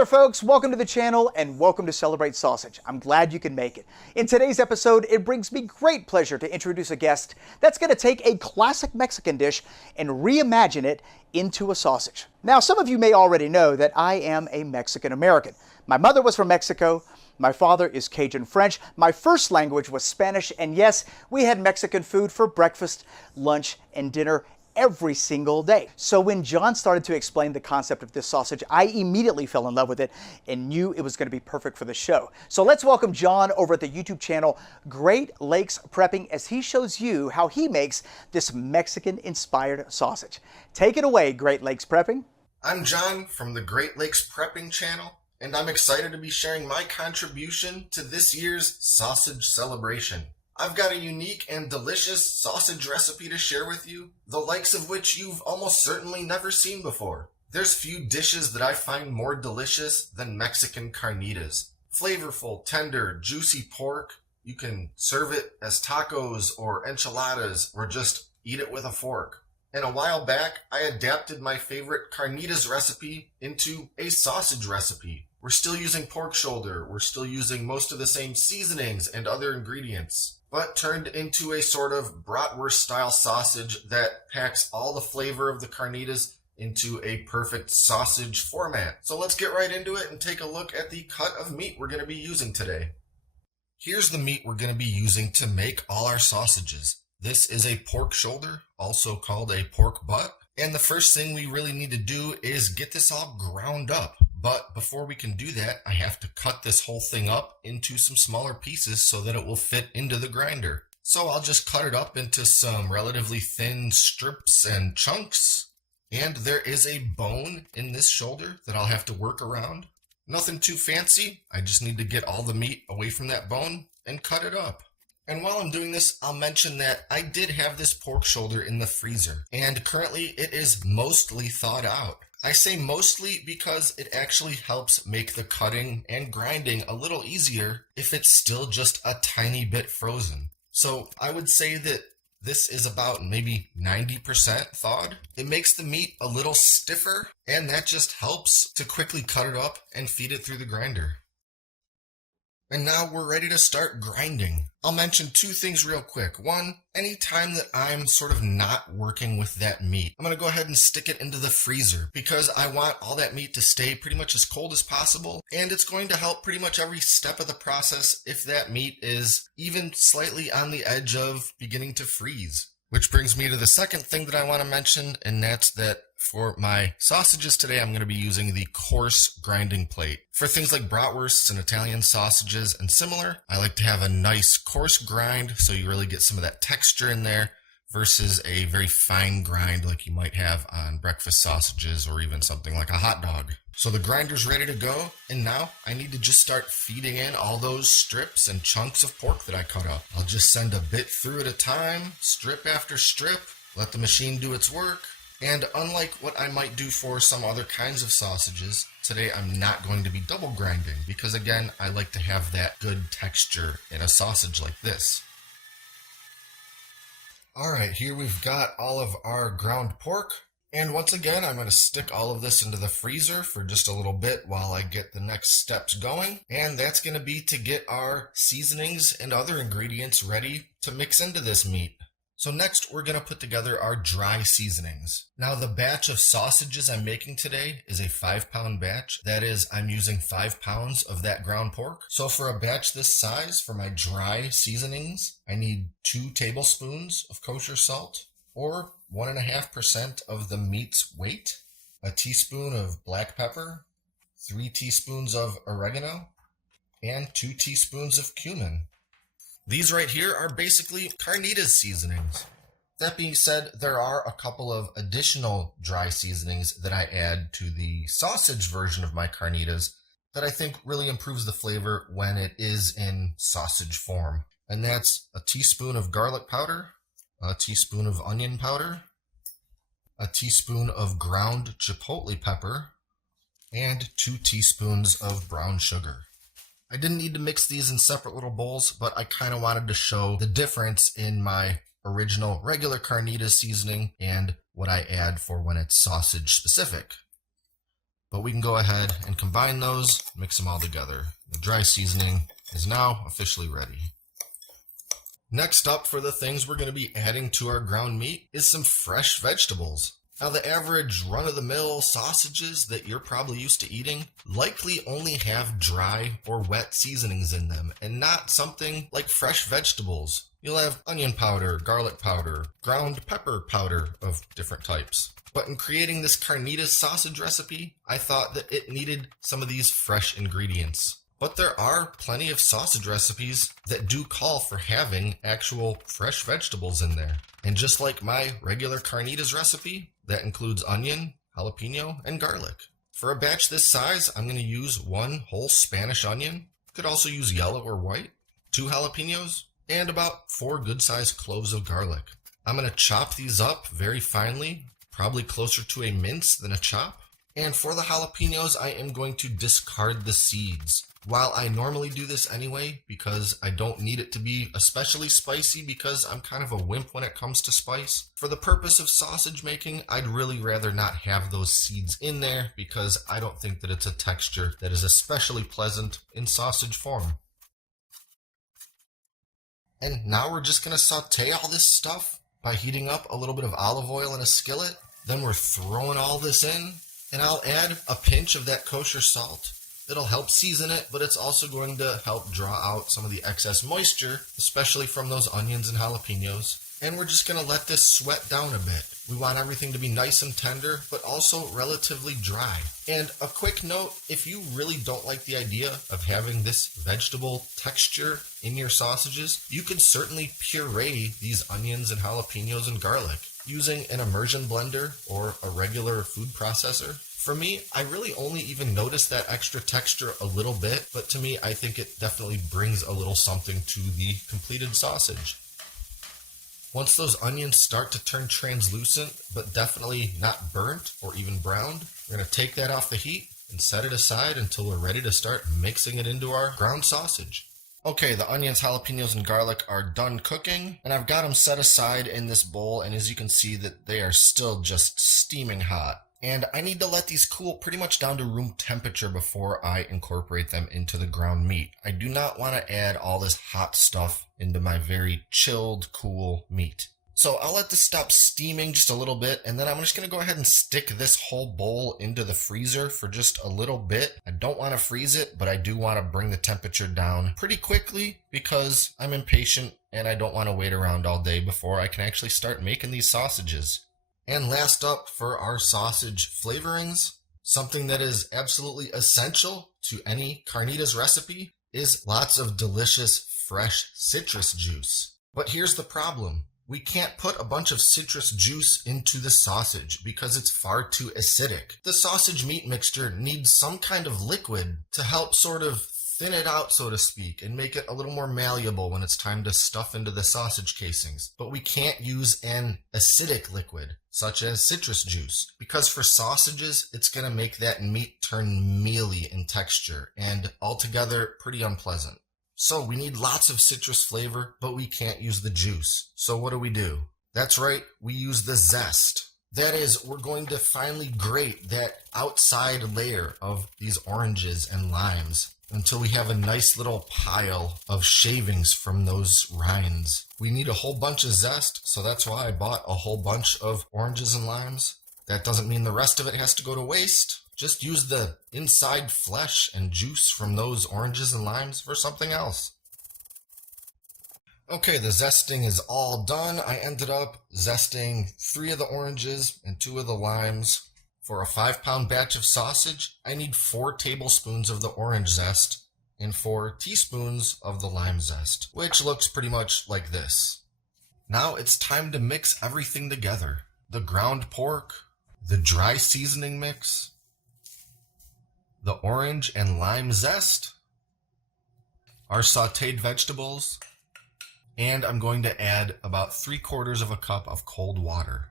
there folks, welcome to the channel and welcome to Celebrate Sausage. I'm glad you can make it. In today's episode, it brings me great pleasure to introduce a guest that's going to take a classic Mexican dish and reimagine it into a sausage. Now, some of you may already know that I am a Mexican American. My mother was from Mexico. My father is Cajun French. My first language was Spanish, and yes, we had Mexican food for breakfast, lunch, and dinner every single day. So when John started to explain the concept of this sausage, I immediately fell in love with it and knew it was going to be perfect for the show. So let's welcome John over at the YouTube channel Great Lakes Prepping as he shows you how he makes this Mexican-inspired sausage. Take it away, Great Lakes Prepping. I'm John from the Great Lakes Prepping channel, and I'm excited to be sharing my contribution to this year's sausage celebration. I've got a unique and delicious sausage recipe to share with you, the likes of which you've almost certainly never seen before. There's few dishes that I find more delicious than Mexican carnitas. Flavorful, tender, juicy pork. You can serve it as tacos or enchiladas or just eat it with a fork. And a while back, I adapted my favorite carnitas recipe into a sausage recipe. We're still using pork shoulder, we're still using most of the same seasonings and other ingredients, but turned into a sort of bratwurst style sausage that packs all the flavor of the carnitas into a perfect sausage format. So let's get right into it and take a look at the cut of meat we're going to be using today. Here's the meat we're going to be using to make all our sausages. This is a pork shoulder, also called a pork butt. And the first thing we really need to do is get this all ground up. But before we can do that, I have to cut this whole thing up into some smaller pieces so that it will fit into the grinder. So I'll just cut it up into some relatively thin strips and chunks. And there is a bone in this shoulder that I'll have to work around. Nothing too fancy. I just need to get all the meat away from that bone and cut it up. And while I'm doing this, I'll mention that I did have this pork shoulder in the freezer, and currently it is mostly thawed out. I say mostly because it actually helps make the cutting and grinding a little easier if it's still just a tiny bit frozen. So I would say that this is about maybe 90% thawed. It makes the meat a little stiffer, and that just helps to quickly cut it up and feed it through the grinder. And now we're ready to start grinding. I'll mention two things real quick. One, anytime that I'm sort of not working with that meat, I'm going to go ahead and stick it into the freezer because I want all that meat to stay pretty much as cold as possible. And it's going to help pretty much every step of the process if that meat is even slightly on the edge of beginning to freeze. Which brings me to the second thing that I want to mention, and that's that for my sausages today, I'm going to be using the coarse grinding plate. For things like bratwursts and Italian sausages and similar, I like to have a nice coarse grind so you really get some of that texture in there versus a very fine grind like you might have on breakfast sausages or even something like a hot dog. So the grinder's ready to go, and now I need to just start feeding in all those strips and chunks of pork that I cut up. I'll just send a bit through at a time, strip after strip, let the machine do its work. And unlike what I might do for some other kinds of sausages, today I'm not going to be double grinding because again, I like to have that good texture in a sausage like this. Alright, here we've got all of our ground pork. And once again, I'm going to stick all of this into the freezer for just a little bit while I get the next steps going. And that's going to be to get our seasonings and other ingredients ready to mix into this meat. So next, we're going to put together our dry seasonings. Now, the batch of sausages I'm making today is a 5-pound batch. That is, I'm using 5 pounds of that ground pork. So for a batch this size, for my dry seasonings, I need 2 tablespoons of kosher salt, or 1.5% of the meat's weight, a teaspoon of black pepper, 3 teaspoons of oregano, and 2 teaspoons of cumin. These right here are basically carnitas seasonings. That being said, there are a couple of additional dry seasonings that I add to the sausage version of my carnitas that I think really improves the flavor when it is in sausage form. And that's a teaspoon of garlic powder, a teaspoon of onion powder, a teaspoon of ground chipotle pepper, and 2 teaspoons of brown sugar. I didn't need to mix these in separate little bowls, but I kind of wanted to show the difference in my original regular carnitas seasoning and what I add for when it's sausage specific. But we can go ahead and combine those, mix them all together. The dry seasoning is now officially ready. Next up for the things we're going to be adding to our ground meat is some fresh vegetables. Now the average run-of-the-mill sausages that you're probably used to eating likely only have dry or wet seasonings in them and not something like fresh vegetables. You'll have onion powder, garlic powder, ground pepper powder of different types. But in creating this Carnitas sausage recipe, I thought that it needed some of these fresh ingredients. But there are plenty of sausage recipes that do call for having actual fresh vegetables in there. And just like my regular Carnitas recipe, that includes onion, jalapeno, and garlic. For a batch this size, I'm going to use 1 whole Spanish onion. Could also use yellow or white, 2 jalapenos, and about 4 good-sized cloves of garlic. I'm going to chop these up very finely, probably closer to a mince than a chop. And for the jalapenos, I am going to discard the seeds. While I normally do this anyway, because I don't need it to be especially spicy because I'm kind of a wimp when it comes to spice, for the purpose of sausage making, I'd really rather not have those seeds in there because I don't think that it's a texture that is especially pleasant in sausage form. And now we're just going to saute all this stuff by heating up a little bit of olive oil in a skillet. Then we're throwing all this in, and I'll add a pinch of that kosher salt. It'll help season it, but it's also going to help draw out some of the excess moisture, especially from those onions and jalapenos. And we're just going to let this sweat down a bit. We want everything to be nice and tender, but also relatively dry. And a quick note, if you really don't like the idea of having this vegetable texture in your sausages, you can certainly puree these onions and jalapenos and garlic using an immersion blender or a regular food processor. For me, I really only even notice that extra texture a little bit, but to me, I think it definitely brings a little something to the completed sausage. Once those onions start to turn translucent, but definitely not burnt or even browned, we're going to take that off the heat and set it aside until we're ready to start mixing it into our ground sausage. Okay, the onions, jalapenos, and garlic are done cooking, and I've got them set aside in this bowl, and as you can see that they are still just steaming hot. And I need to let these cool pretty much down to room temperature before I incorporate them into the ground meat. I do not want to add all this hot stuff into my very chilled, cool meat. So I'll let this stop steaming just a little bit, and then I'm just going to go ahead and stick this whole bowl into the freezer for just a little bit. I don't want to freeze it, but I do want to bring the temperature down pretty quickly because I'm impatient and I don't want to wait around all day before I can actually start making these sausages. And last up for our sausage flavorings, something that is absolutely essential to any Carnitas recipe is lots of delicious fresh citrus juice. But here's the problem. We can't put a bunch of citrus juice into the sausage because it's far too acidic. The sausage meat mixture needs some kind of liquid to help sort of thin it out, so to speak, and make it a little more malleable when it's time to stuff into the sausage casings. But we can't use an acidic liquid, such as citrus juice, because for sausages, it's going to make that meat turn mealy in texture and altogether pretty unpleasant. So we need lots of citrus flavor, but we can't use the juice. So what do? That's right, we use the zest. That is, we're going to finally grate that outside layer of these oranges and limes until we have a nice little pile of shavings from those rinds. We need a whole bunch of zest, so that's why I bought a whole bunch of oranges and limes. That doesn't mean the rest of it has to go to waste. Just use the inside flesh and juice from those oranges and limes for something else. Okay, the zesting is all done. I ended up zesting 3 of the oranges and 2 of the limes. For a 5-pound batch of sausage, I need 4 tablespoons of the orange zest and 4 teaspoons of the lime zest, which looks pretty much like this. Now it's time to mix everything together. The ground pork, the dry seasoning mix, the orange and lime zest, our sauteed vegetables, and I'm going to add about 3/4 of a cup of cold water.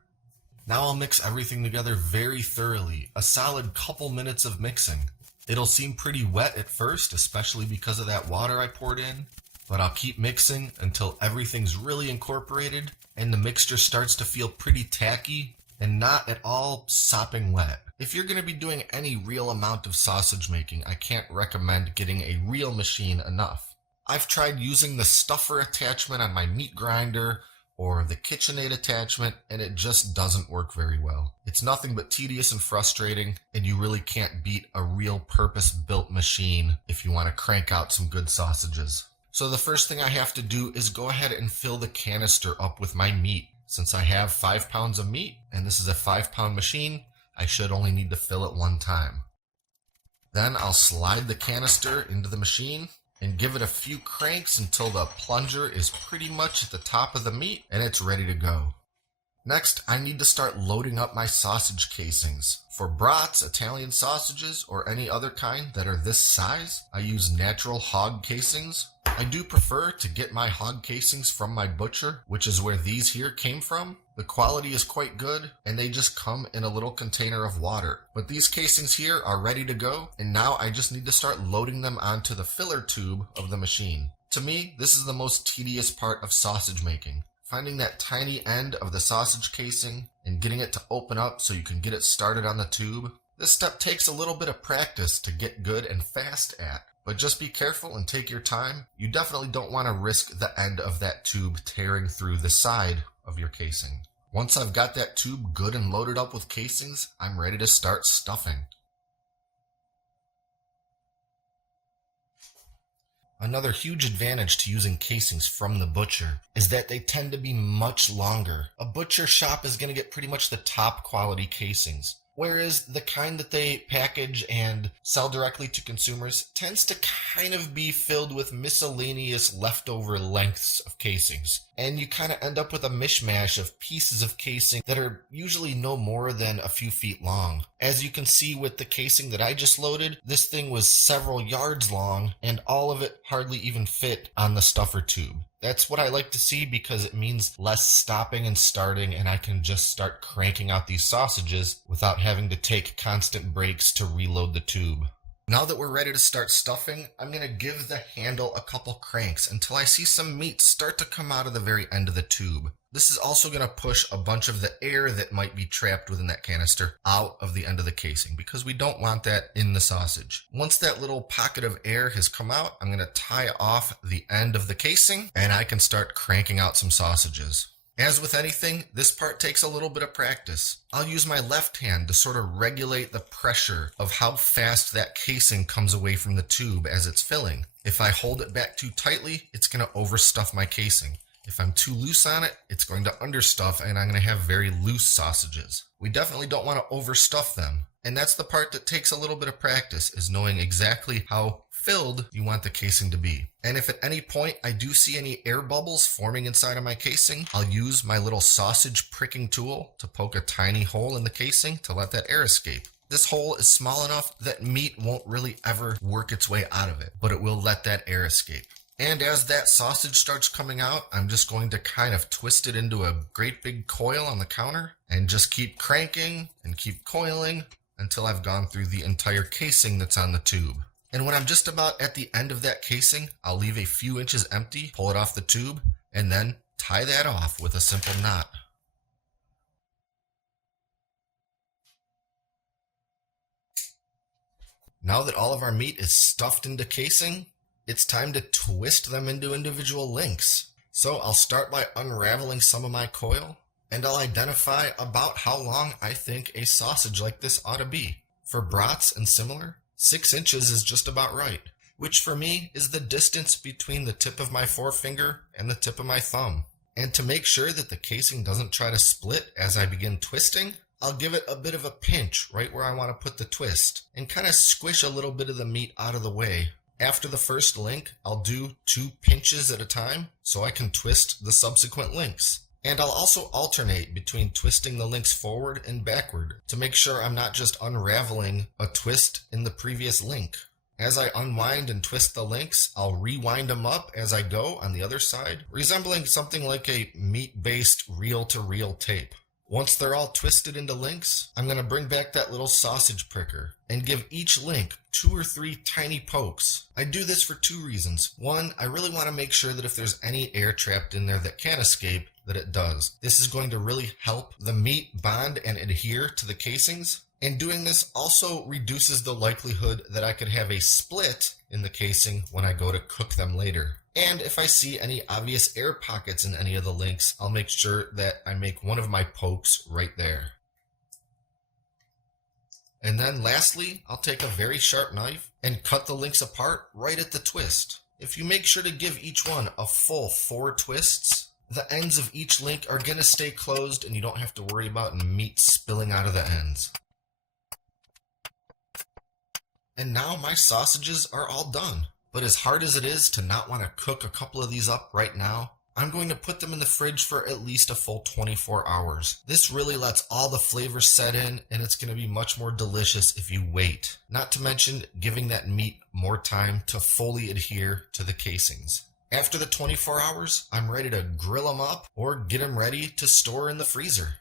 Now I'll mix everything together very thoroughly, a solid couple minutes of mixing. It'll seem pretty wet at first, especially because of that water I poured in, but I'll keep mixing until everything's really incorporated and the mixture starts to feel pretty tacky and not at all sopping wet. If you're going to be doing any real amount of sausage making, I can't recommend getting a real machine enough. I've tried using the stuffer attachment on my meat grinder or the KitchenAid attachment, and it just doesn't work very well. It's nothing but tedious and frustrating, and you really can't beat a real purpose-built machine if you want to crank out some good sausages. So the first thing I have to do is go ahead and fill the canister up with my meat. Since I have 5 pounds of meat, and this is a 5-pound machine, I should only need to fill it one time. Then I'll slide the canister into the machine and give it a few cranks until the plunger is pretty much at the top of the meat and it's ready to go. Next, I need to start loading up my sausage casings. For brats, Italian sausages, or any other kind that are this size, I use natural hog casings. I do prefer to get my hog casings from my butcher, which is where these here came from. The quality is quite good, and they just come in a little container of water. But these casings here are ready to go, and now I just need to start loading them onto the filler tube of the machine. To me, this is the most tedious part of sausage making. Finding that tiny end of the sausage casing and getting it to open up so you can get it started on the tube. This step takes a little bit of practice to get good and fast at, but just be careful and take your time. You definitely don't want to risk the end of that tube tearing through the side of your casing. Once I've got that tube good and loaded up with casings, I'm ready to start stuffing. Another huge advantage to using casings from the butcher is that they tend to be much longer. A butcher shop is going to get pretty much the top quality casings, whereas the kind that they package and sell directly to consumers tends to kind of be filled with miscellaneous leftover lengths of casings. And you kind of end up with a mishmash of pieces of casing that are usually no more than a few feet long. As you can see with the casing that I just loaded, this thing was several yards long and all of it hardly even fit on the stuffer tube. That's what I like to see because it means less stopping and starting, and I can just start cranking out these sausages without having to take constant breaks to reload the tube. Now that we're ready to start stuffing, I'm going to give the handle a couple cranks until I see some meat start to come out of the very end of the tube. This is also going to push a bunch of the air that might be trapped within that canister out of the end of the casing because we don't want that in the sausage. Once that little pocket of air has come out, I'm going to tie off the end of the casing and I can start cranking out some sausages. As with anything, this part takes a little bit of practice. I'll use my left hand to sort of regulate the pressure of how fast that casing comes away from the tube as it's filling. If I hold it back too tightly, it's going to overstuff my casing. If I'm too loose on it, it's going to understuff and I'm going to have very loose sausages. We definitely don't want to overstuff them. And that's the part that takes a little bit of practice, is knowing exactly how filled you want the casing to be. And if at any point I do see any air bubbles forming inside of my casing, I'll use my little sausage pricking tool to poke a tiny hole in the casing to let that air escape. This hole is small enough that meat won't really ever work its way out of it, but it will let that air escape. And as that sausage starts coming out, I'm just going to kind of twist it into a great big coil on the counter and just keep cranking and keep coiling until I've gone through the entire casing that's on the tube. And when I'm just about at the end of that casing, I'll leave a few inches empty, pull it off the tube, and then tie that off with a simple knot. Now that all of our meat is stuffed into casing, it's time to twist them into individual links. So I'll start by unraveling some of my coil, and I'll identify about how long I think a sausage like this ought to be. For brats and similar, 6 inches is just about right, which for me is the distance between the tip of my forefinger and the tip of my thumb. And to make sure that the casing doesn't try to split as I begin twisting, I'll give it a bit of a pinch right where I want to put the twist and kind of squish a little bit of the meat out of the way. After the first link, I'll do 2 pinches at a time so I can twist the subsequent links. And I'll also alternate between twisting the links forward and backward to make sure I'm not just unraveling a twist in the previous link. As I unwind and twist the links, I'll rewind them up as I go on the other side, resembling something like a meat-based reel-to-reel tape. Once they're all twisted into links, I'm going to bring back that little sausage pricker and give each link 2 or 3 tiny pokes. I do this for 2 reasons. One, I really want to make sure that if there's any air trapped in there that can't escape, that it does. This is going to really help the meat bond and adhere to the casings. And doing this also reduces the likelihood that I could have a split in the casing when I go to cook them later. And if I see any obvious air pockets in any of the links, I'll make sure that I make one of my pokes right there. And then lastly, I'll take a very sharp knife and cut the links apart right at the twist. If you make sure to give each one a full 4 twists, the ends of each link are going to stay closed and you don't have to worry about meat spilling out of the ends. And now my sausages are all done. But as hard as it is to not want to cook a couple of these up right now, I'm going to put them in the fridge for at least a full 24 hours. This really lets all the flavors set in, and it's going to be much more delicious if you wait. Not to mention giving that meat more time to fully adhere to the casings. After the 24 hours, I'm ready to grill them up or get them ready to store in the freezer.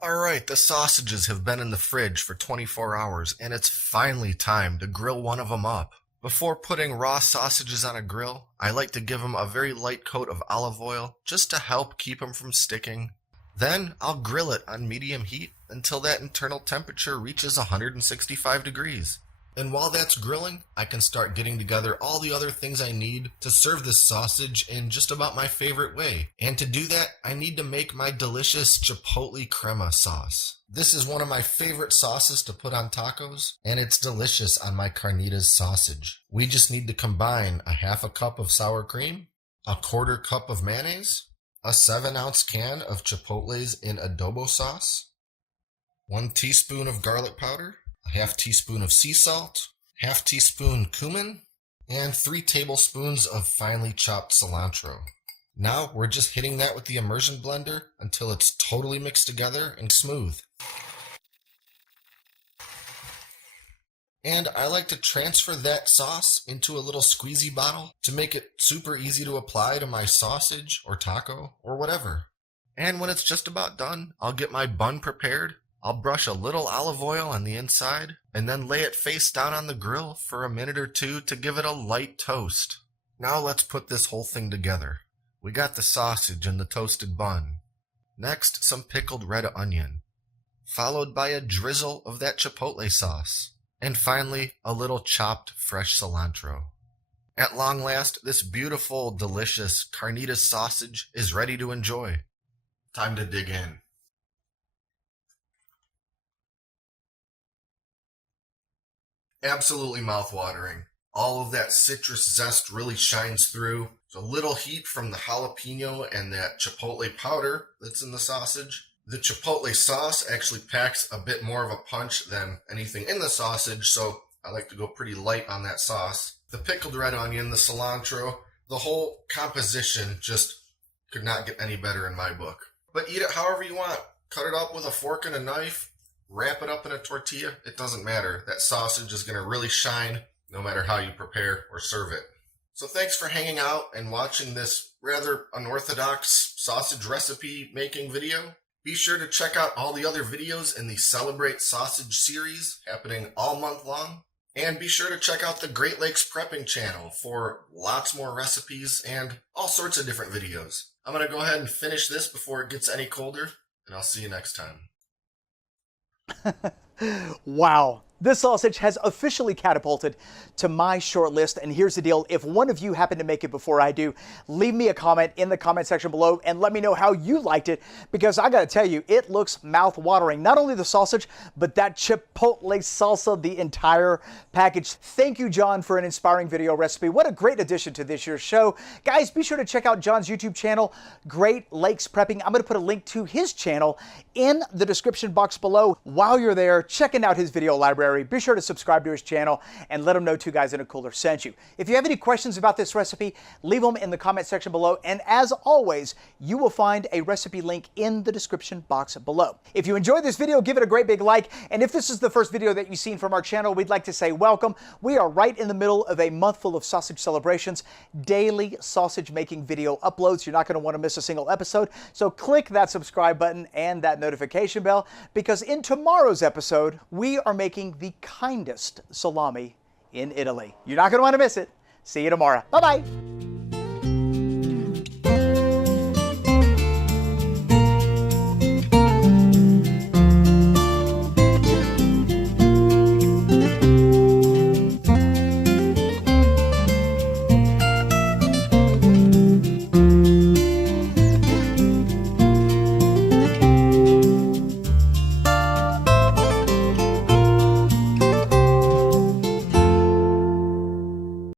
Alright, the sausages have been in the fridge for 24 hours, and it's finally time to grill one of them up. Before putting raw sausages on a grill, I like to give them a very light coat of olive oil just to help keep them from sticking. Then I'll grill it on medium heat until that internal temperature reaches 165 degrees. And while that's grilling, I can start getting together all the other things I need to serve this sausage in just about my favorite way. And to do that, I need to make my delicious Chipotle Crema sauce. This is one of my favorite sauces to put on tacos, and it's delicious on my Carnitas sausage. We just need to combine a half a cup of sour cream, a 1/4 cup of mayonnaise, a 7-ounce can of Chipotle's in adobo sauce, 1 teaspoon of garlic powder, a 1/2 teaspoon of sea salt, 1/2 teaspoon cumin, and 3 tablespoons of finely chopped cilantro. Now we're just hitting that with the immersion blender until it's totally mixed together and smooth. And I like to transfer that sauce into a little squeezy bottle to make it super easy to apply to my sausage or taco or whatever. And when it's just about done, I'll get my bun prepared. I'll brush a little olive oil on the inside and then lay it face down on the grill for a minute or 2 to give it a light toast. Now let's put this whole thing together. We got the sausage and the toasted bun. Next, some pickled red onion, followed by a drizzle of that Chipotle sauce. And finally, a little chopped fresh cilantro. At long last, this beautiful, delicious Carnitas sausage is ready to enjoy. Time to dig in. Absolutely mouth-watering. All of that citrus zest really shines through. There's a little heat from the jalapeno and that chipotle powder that's in the sausage. The chipotle sauce actually packs a bit more of a punch than anything in the sausage, so I like to go pretty light on that sauce. The pickled red onion, the cilantro, the whole composition just could not get any better in my book. But eat it however you want. Cut it up with a fork and a knife, wrap it up in a tortilla. It doesn't matter. That sausage is going to really shine no matter how you prepare or serve it. So thanks for hanging out and watching this rather unorthodox sausage recipe making video. Be sure to check out all the other videos in the Celebrate Sausage series happening all month long. And be sure to check out the Great Lakes Prepping channel for lots more recipes and all sorts of different videos. I'm going to go ahead and finish this before it gets any colder, and I'll see you next time. Wow. This sausage has officially catapulted to my short list, and here's the deal. If one of you happen to make it before I do, leave me a comment in the comment section below and let me know how you liked it, because I gotta tell you, it looks mouth-watering. Not only the sausage, but that chipotle salsa, the entire package. Thank you, John, for an inspiring video recipe. What a great addition to this year's show. Guys, be sure to check out John's YouTube channel, Great Lakes Prepping. I'm gonna put a link to his channel in the description box below. While you're there, checking out his video library. Be sure to subscribe to his channel and let him know Two Guys in a Cooler sent you. If you have any questions about this recipe, leave them in the comment section below. And as always, you will find a recipe link in the description box below. If you enjoyed this video, give it a great big like. And if this is the first video that you've seen from our channel, we'd like to say welcome. We are right in the middle of a month full of sausage celebrations, daily sausage making video uploads. You're not going to want to miss a single episode. So click that subscribe button and that notification bell, because in tomorrow's episode, we are making the kindest salami in Italy. You're not going to want to miss it. See you tomorrow. Bye-bye.